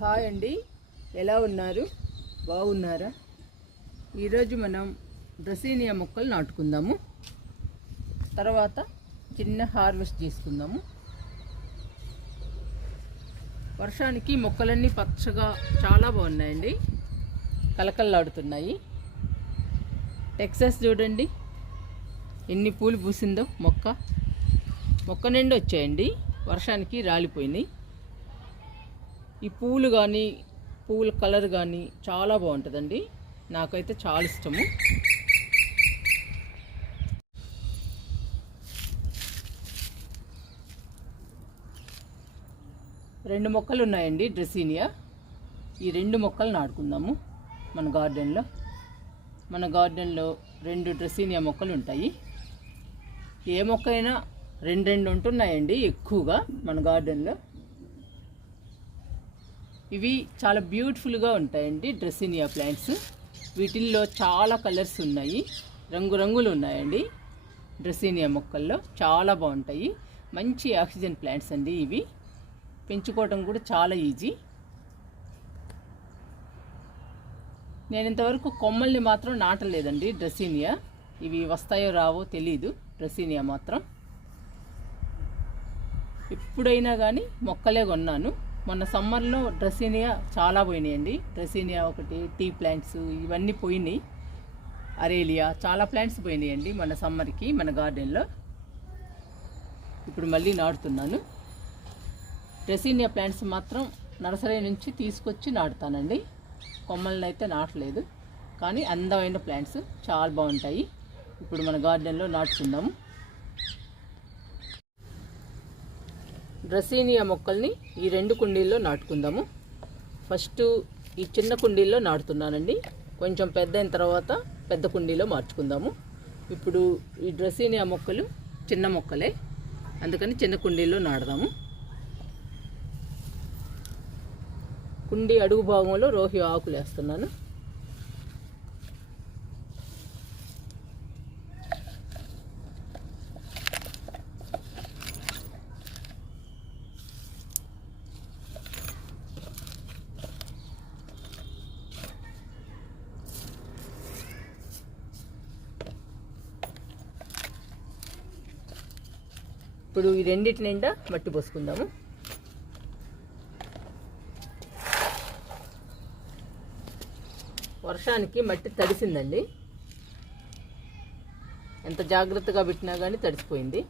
Hi అండి, ఎలా ఉన్నారు? బాగున్నారా? ఈరోజు మనం డ్రెసీనియా మొక్కలు నాటుకుందాము. తర్వాత చిన్న హార్వెస్ట్ చేసుకుందాము. వర్షానికి మొక్కలన్నీ పచ్చగా చాలా బాగున్నాయండి, కలకల్లాడుతున్నాయి. టెక్సాస్ చూడండి ఎన్ని పూలు పూసిందో. మొక్క నిండి వచ్చాయండి, వర్షానికి రాలిపోయినాయి. ఈ పూలు కానీ పూల కలర్ కానీ చాలా బాగుంటుందండి, నాకైతే చాలా ఇష్టము. రెండు మొక్కలు ఉన్నాయండి డ్రెసీనియా. ఈ రెండు మొక్కలు నాటుకుందాము మన గార్డెన్లో 2 డ్రెసీనియా మొక్కలు ఉంటాయి. ఏ మొక్క అయినా 2 ఉంటున్నాయండి ఎక్కువగా మన గార్డెన్లో. ఇవి చాలా బ్యూటిఫుల్గా ఉంటాయండి డ్రెసీనియా ప్లాంట్స్. వీటిల్లో చాలా కలర్స్ ఉన్నాయి, రంగురంగులు ఉన్నాయండి. డ్రెసీనియా మొక్కల్లో చాలా బాగుంటాయి. మంచి ఆక్సిజన్ ప్లాంట్స్ అండి ఇవి. పెంచుకోవడం కూడా చాలా ఈజీ. నేను ఇంతవరకు కొమ్మల్ని మాత్రం నాటలేదండి డ్రెసీనియా. ఇవి వస్తాయో రావో తెలీదు. డ్రెసీనియా మాత్రం ఎప్పుడైనా కానీ మొక్కలే కొన్నాను. మొన్న సమ్మర్లో డ్రెసీనియా చాలా పోయినాయండి. డ్రెసీనియా ఒకటి, టీ ప్లాంట్స్ ఇవన్నీ పోయినాయి. అరేలియా చాలా ప్లాంట్స్ పోయినాయండి మన సమ్మర్కి మన గార్డెన్లో. ఇప్పుడు మళ్ళీ నాటుతున్నాను. డ్రెసీనియా ప్లాంట్స్ మాత్రం నర్సరీ నుంచి తీసుకొచ్చి నాటుతానండి. కొమ్మలను అయితే నాటలేదు, కానీ అందమైన ప్లాంట్స్ చాలా బాగుంటాయి. ఇప్పుడు మన గార్డెన్లో నాటుకుందాము. డ్రెసీనియా మొక్కల్ని ఈ 2 కుండీల్లో నాటుకుందాము. ఫస్ట్ ఈ చిన్న కుండీల్లో నాటుతున్నానండి. కొంచెం పెద్ద అయిన తర్వాత పెద్ద కుండీలో మార్చుకుందాము. ఇప్పుడు ఈ డ్రెసీనియా మొక్కలు చిన్న మొక్కలే, అందుకని చిన్న కుండీల్లో నాటుదాము. కుండీ అడుగు భాగంలో రోహి ఆకులు వేస్తున్నాను. ఇప్పుడు ఈ రెండిటి నిండా మట్టి పోసుకుందాము. వర్షానికి మట్టి తడిసిందండి. ఎంత జాగ్రత్తగా పెట్టినా కానీ తడిసిపోయింది.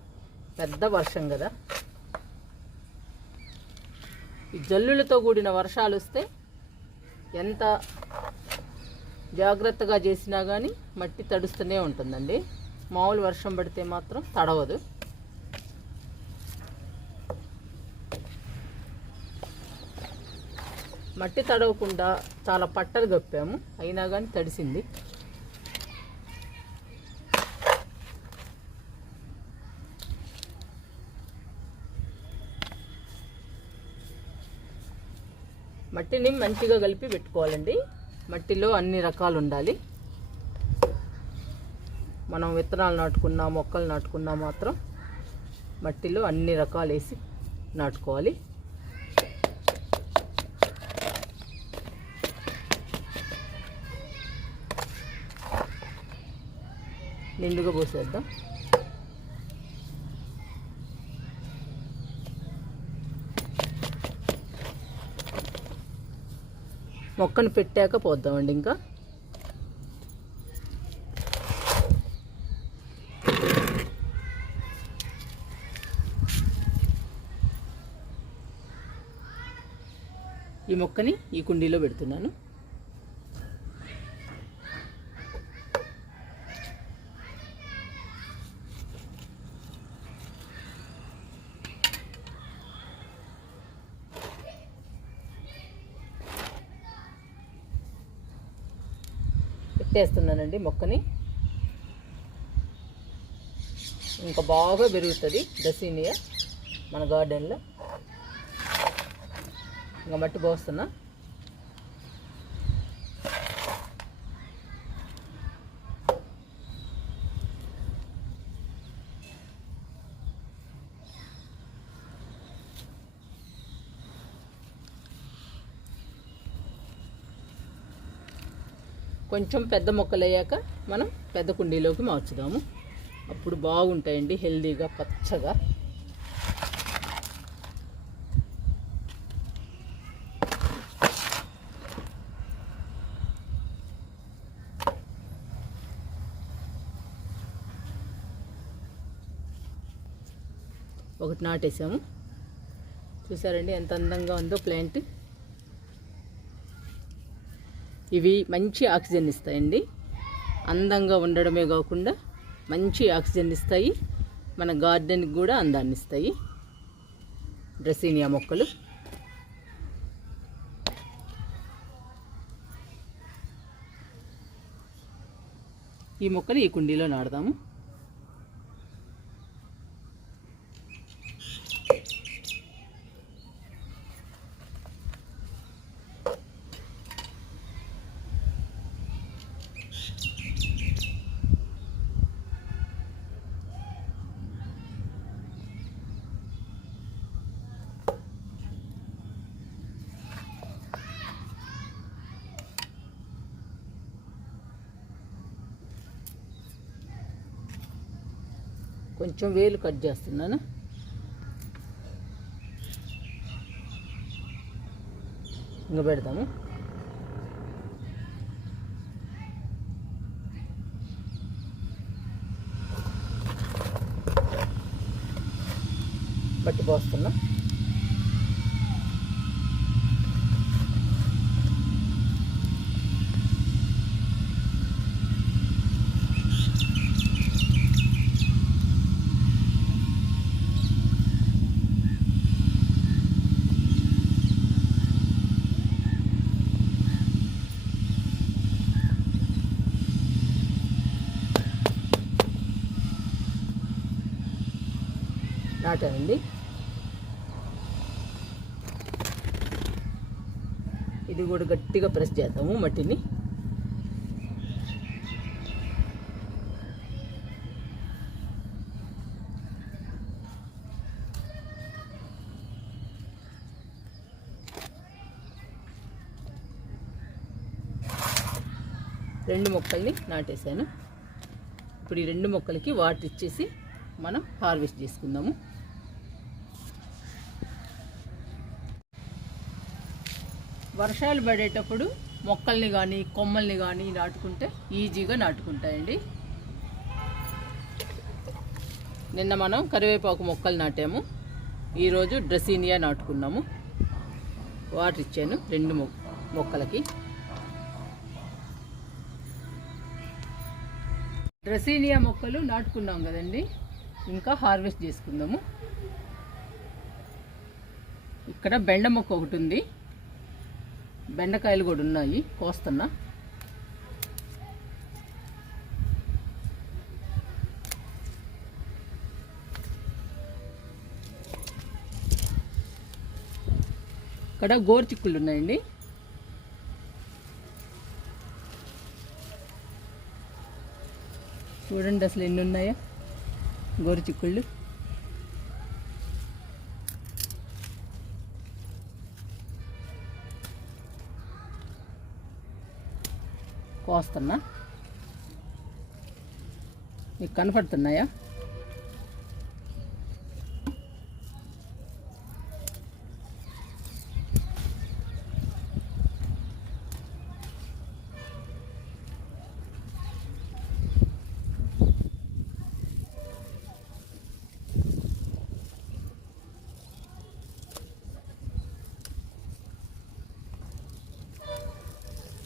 పెద్ద వర్షం కదా. ఈ జల్లులతో కూడిన వర్షాలు వస్తే ఎంత జాగ్రత్తగా చేసినా కానీ మట్టి తడుస్తూనే ఉంటుందండి. మామూలు వర్షం పడితే మాత్రం తడవదు. మట్టి తడవకుండా చాలా పట్టలు కప్పాము, అయినా కానీ తడిసింది. మట్టిని మంచిగా కలిపి పెట్టుకోవాలండి. మట్టిలో అన్ని రకాలు ఉండాలి. మనం విత్తనాలు నాటుకున్నా మొక్కలు నాటుకున్నా మాత్రం మట్టిలో అన్ని రకాలు వేసి నాటుకోవాలి. నిండుగా పోసేద్దాం. మొక్కను పెట్టాక పోద్దామండి. ఇంకా ఈ మొక్కని ఈ కుండీలో పెడుతున్నాను. పెట్టేస్తున్నానండి మొక్కని. ఇంకా బాగా పెరుగుతుంది డ్రెసీనియా మన గార్డెన్లో. ఇంకా మట్టి పోస్తున్నా. కొంచెం పెద్ద మొక్కలు అయ్యాక మనం పెద్ద కుండీలోకి మార్చుదాము. అప్పుడు బాగుంటాయండి, హెల్దీగా పచ్చగా. ఒకటి నాటేసాము, చూసారండి ఎంత అందంగా ఉందో ప్లాంట్. ఇవి మంచి ఆక్సిజన్ ఇస్తాయండి. అందంగా ఉండడమే కాకుండా మంచి ఆక్సిజన్ ఇస్తాయి, మన గార్డెన్కి కూడా అందాన్ని ఇస్తాయి డ్రెస్సీనియా మొక్కలు. ఈ మొక్కలు ఈ కుండీలో నాటుదాము. కొంచెం వేలు కట్ చేస్తున్నాను. ఇంకా పెడతాము. బట్టి పోస్తున్నాం. నాటానండి. ఇది కూడా గట్టిగా ప్రెస్ చేద్దాము మట్టిని. రెండు మొక్కల్ని నాటేశాను. ఇప్పుడు ఈ రెండు మొక్కలకి వాటర్ ఇచ్చేసి మనం హార్వెస్ట్ చేసుకుందాము. వర్షాలు పడేటప్పుడు మొక్కల్ని కానీ కొమ్మల్ని కానీ నాటుకుంటే ఈజీగా నాటుకుంటాయండి. నిన్న మనం కరివేపాకు మొక్కలు నాటాము, ఈరోజు డ్రెస్సీనియా నాటుకున్నాము. వాటర్ ఇచ్చాను రెండు మొక్కలకి. డ్రెస్సీనియా మొక్కలు నాటుకున్నాం కదండి, ఇంకా హార్వెస్ట్ చేసుకుందాము. ఇక్కడ బెండ మొక్క ఒకటి ఉంది, బెండకాయలు కూడా ఉన్నాయి, కోస్తున్నా. ఇక్కడ గోరుచిక్కుళ్ళు ఉన్నాయండి. చూడండి అసలు ఎన్ని ఉన్నాయో గోరుచిక్కుళ్ళు. కోస్తున్నా. మీకు కనపడుతున్నాయా?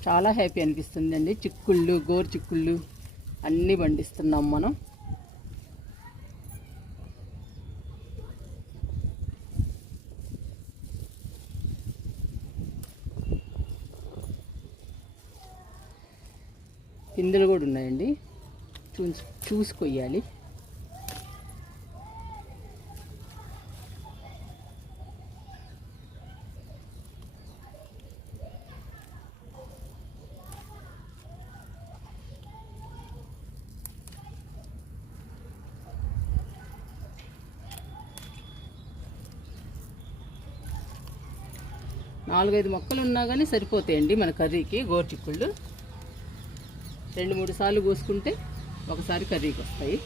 చాలా హ్యాపీ అనిపిస్తుంది అండి. చిక్కుళ్ళు, గోరు చిక్కుళ్ళు అన్నీ పండిస్తున్నాం మనం. పిందెలు కూడా ఉన్నాయండి, చూసి కొయ్యాలి. నాలుగైదు మొక్కలు ఉన్నా కానీ సరిపోతాయండి మన కర్రీకి గోరుచిక్కుళ్ళు. 2-3 సార్లు కోసుకుంటే ఒకసారి కర్రీకి వస్తాయి.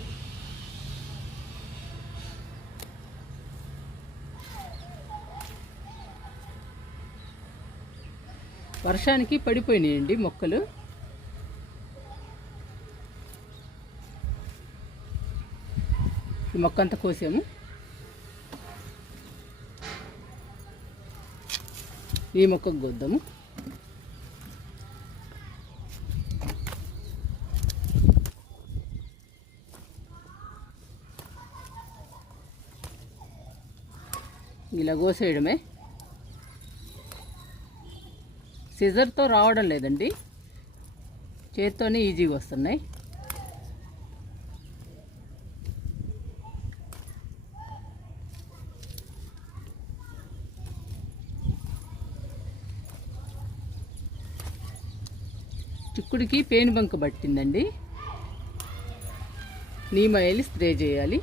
వర్షానికి పడిపోయినాయండి మొక్కలు. ఈ మొక్క అంతా కోసాము. ఈ మొక్కకు కోద్దాము. ఇలా కోసేయడమే. సిజర్తో రావడం లేదండి, చేత్తోనే ఈజీగా వస్తున్నాయి. చిక్కుడికి పేను బంక పట్టిందండి, నీమ్ ఆయిల్ స్ప్రే చేయాలి.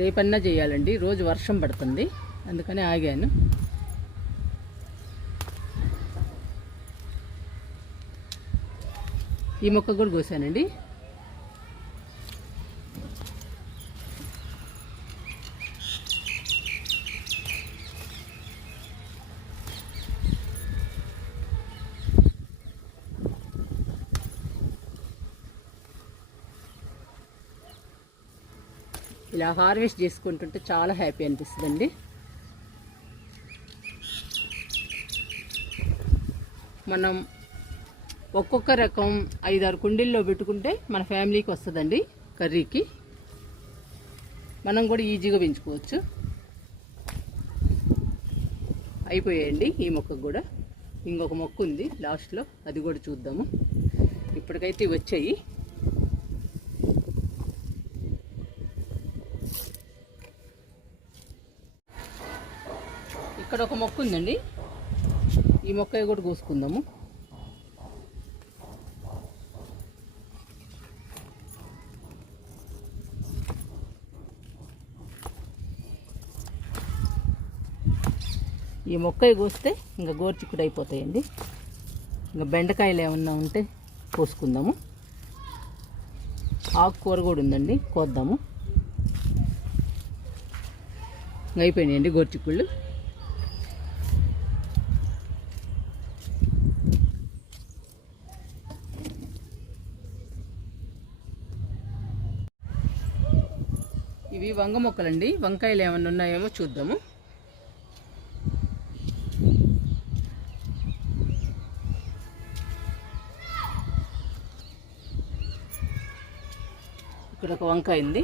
రేపన్నా చేయాలండి, రోజు వర్షం పడుతుంది అందుకని ఆగాను. ఈ మొక్క కూడా కోసానండి. ఇలా హార్వెస్ట్ చేసుకుంటుంటే చాలా హ్యాపీ అనిపిస్తుందండి. మనం ఒక్కొక్క రకం 5-6 కుండీల్లో పెట్టుకుంటే మన ఫ్యామిలీకి వస్తుందండి కర్రీకి. మనం కూడా ఈజీగా పెంచుకోవచ్చు. అయిపోయాయండి ఈ మొక్కకు కూడా. ఇంకొక మొక్క ఉంది లాస్ట్లో, అది కూడా చూద్దాము. ఇప్పటికైతే వచ్చాయి. ఇక్కడ ఒక మొక్క ఉందండి, ఈ మొక్క కూడా కోసుకుందాము. ఈ మొక్క కోస్తే ఇంకా గోర్చిక్కుడు అయిపోతాయండి. ఇంకా బెండకాయలు ఏమన్నా ఉంటే కోసుకుందాము. ఆకుకూర కూడా ఉందండి, కోద్దాము. అయిపోయినాయండి గోర్చిక్కుళ్ళు. ఇవి వంగ మొక్కలండి, వంకాయలు ఏమన్నా ఉన్నాయేమో చూద్దాము. ఇక్కడ ఒక వంకాయ ఉంది.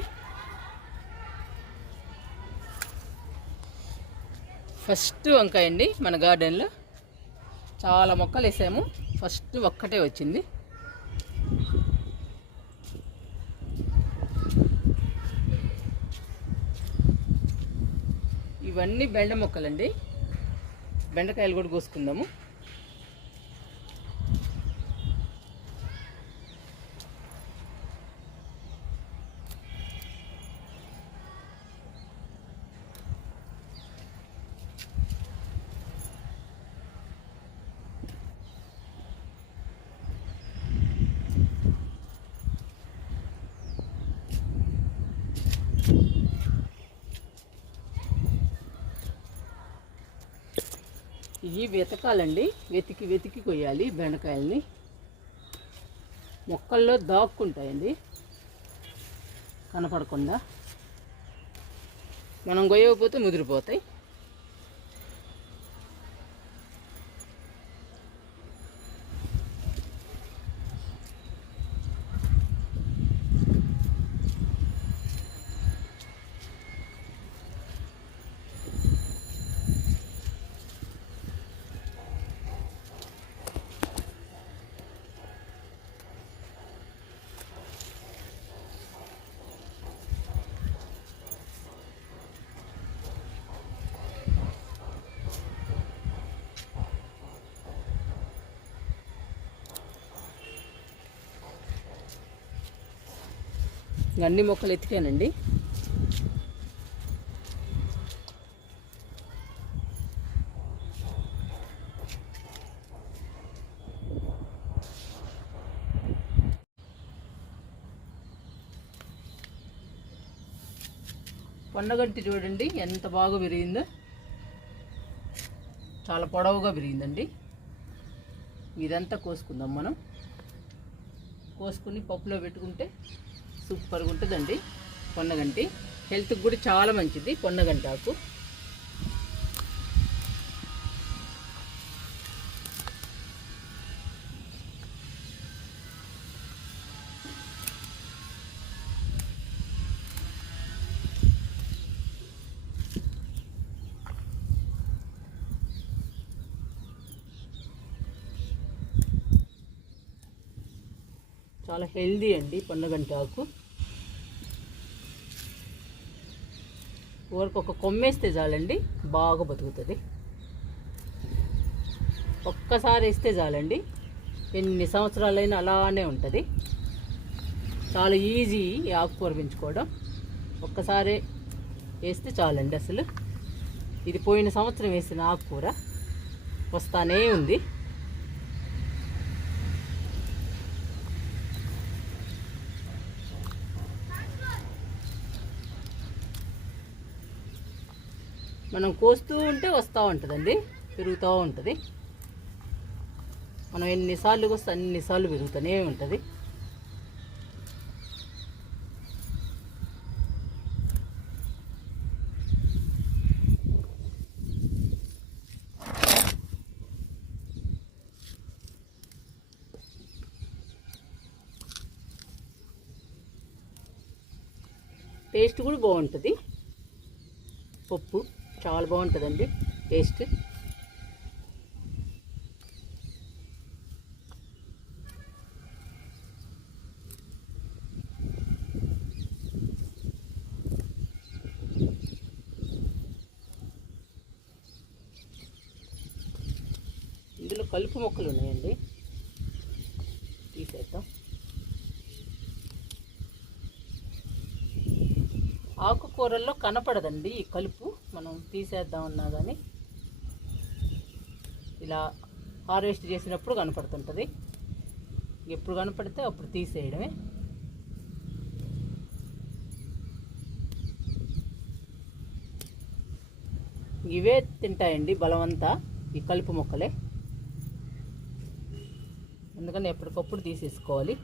ఫస్ట్ వంకాయ అండి మన గార్డెన్లో. చాలా మొక్కలు వేసాము, ఫస్ట్ ఒక్కటే వచ్చింది. ఇవన్నీ బెండ మొక్కలండి, బెండకాయలు కూడా కోసుకుందాము. ఇవి వెతకాలండి, వెతికి వెతికి కొయ్యాలి బెండకాయల్ని. మొక్కల్లో దాక్కుంటాయండి కనపడకుండా. మనం కొయ్యకపోతే ముదిరిపోతాయి. అన్ని మొక్కలు ఎత్తికానండి. పొన్నగంటి చూడండి ఎంత బాగా విరిగిందో, చాలా పొడవుగా విరిగిందండి. ఇదంతా కోసుకుందాం మనం. కోసుకుని పప్పులో పెట్టుకుంటే సూపర్గా ఉంటుందండి పొన్నగంటి. హెల్త్కి కూడా చాలా మంచిది పొన్నగంటి ఆకు. చాలా హెల్దీ అండి పొన్నగంటి ఆకు. ఊరికి ఒక కొమ్మేస్తే చాలండి, బాగా బతుకుతుంది. ఒక్కసారి వేస్తే చాలండి, ఎన్ని సంవత్సరాలైనా అలానే ఉంటుంది. చాలా ఈజీ ఈ ఆకుకూర పెంచుకోవడం. ఒక్కసారి వేస్తే చాలండి. అసలు ఇది పోయిన సంవత్సరం వేసిన ఆకుకూర వస్తానే ఉంది. మనం కోస్తూ ఉంటే వస్తూ ఉంటుందండి, పెరుగుతూ ఉంటుంది. మనం ఎన్నిసార్లు కోస్తే అన్నిసార్లు పెరుగుతూనే ఉంటుంది. టేస్ట్ కూడా బాగుంటుంది. పప్పు చాలా బాగుంటుందండి టేస్ట్. ఇందులో కలుపు మొక్కలు ఉన్నాయండి, తీసేద్దాం. ఆకుకూరల్లో కనపడదండి ఈ కలుపు, మనం తీసేద్దామన్నా కానీ ఇలా హార్వెస్ట్ చేసినప్పుడు కనపడుతుంటుంది. ఎప్పుడు కనపడితే అప్పుడు తీసేయడమే. ఇవే తింటాయండి బలమంతా, ఈ కలుపు మొక్కలే. అందుకని ఎప్పటికప్పుడు తీసేసుకోవాలి.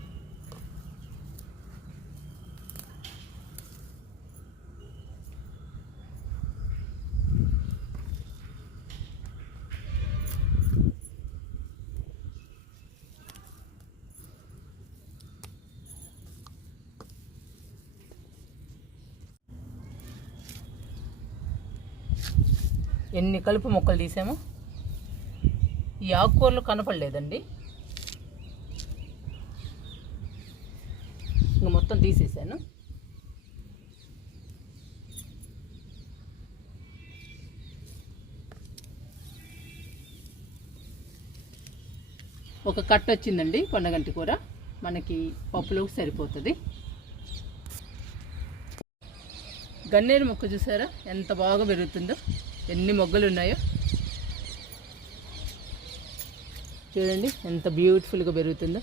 ఎన్ని కలుపు మొక్కలు తీసామో. ఈ ఆకుకూరలు కనపడలేదండి, ఇంక మొత్తం తీసేసాను. ఒక కట్ట వచ్చిందండి పొన్నగంటి కూర, మనకి పప్పులోకి సరిపోతుంది. గన్నేరు మొక్క చూసారా ఎంత బాగా పెరుగుతుందో, ఎన్ని మొగ్గలు ఉన్నాయో చూడండి, ఎంత బ్యూటిఫుల్గా పెరుగుతుందో.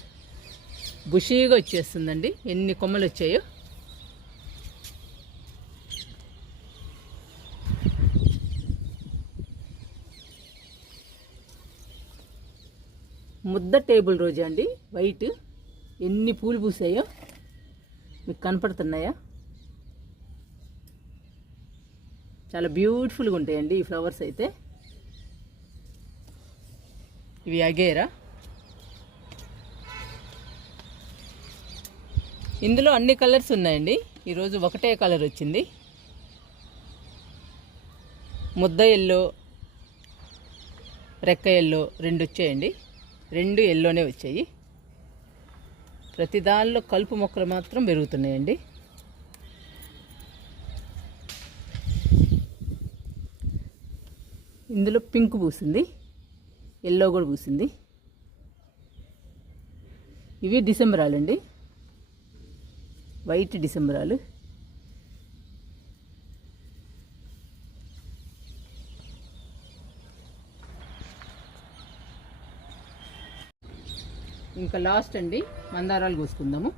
బుషీగా వచ్చేస్తుందండి, ఎన్ని కొమ్మలు వచ్చాయో. ముద్ద టేబుల్ రోజా అండి, వైట్. ఎన్ని పూలు పూసాయో మీకు కనపడుతున్నాయా? చాలా బ్యూటిఫుల్గా ఉంటాయండి ఈ ఫ్లవర్స్ అయితే. ఇవి అగేరా. ఇందులో అన్ని కలర్స్ ఉన్నాయండి, ఈరోజు ఒకటే కలర్ వచ్చింది. ముద్ద ఎల్లో, రెక్క ఎల్లో రెండు వచ్చాయండి. రెండు ఎల్లోనే వచ్చాయి. ప్రతి దానిలో కలుపు మొక్కలు మాత్రం పెరుగుతున్నాయండి. ఇందులో పింక్ పూసింది, ఎల్లో కూడా పూసింది. ఇవి డిసెంబరాలండి, వైట్ డిసెంబరాలు. ఇంకా లాస్ట్ అండి మందారాలు కోసుకుందాము.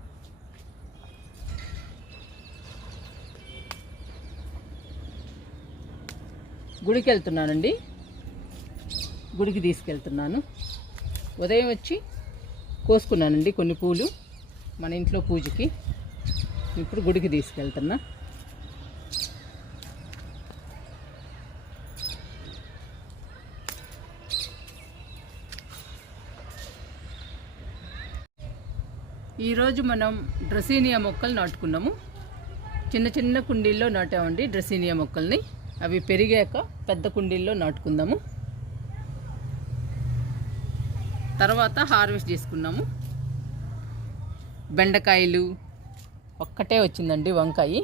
గుడికి వెళ్తున్నానండి, గుడికి తీసుకెళ్తున్నాను. ఉదయం వచ్చి కోసుకున్నానండి కొన్ని పూలు మన ఇంట్లో పూజకి. ఇప్పుడు గుడికి తీసుకెళ్తున్నా. ఈరోజు మనం డ్రెసీనియా మొక్కలు నాటుకున్నాము. చిన్న చిన్న కుండీల్లో నాటామండి డ్రెసీనియా మొక్కల్ని. అవి పెరిగాక పెద్ద కుండీల్లో నాటుకుందాము. తర్వాత హార్వెస్ట్ చేసుకున్నాము. బెండకాయలు ఒక్కటే వచ్చిందండి, వంకాయ,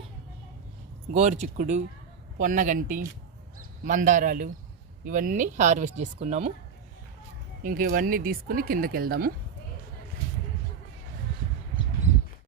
గోరుచిక్కుడు, పొన్నగంటి, మందారాలు ఇవన్నీ హార్వెస్ట్ చేసుకున్నాము. ఇంక ఇవన్నీ తీసుకుని కిందకి వెళ్దాము.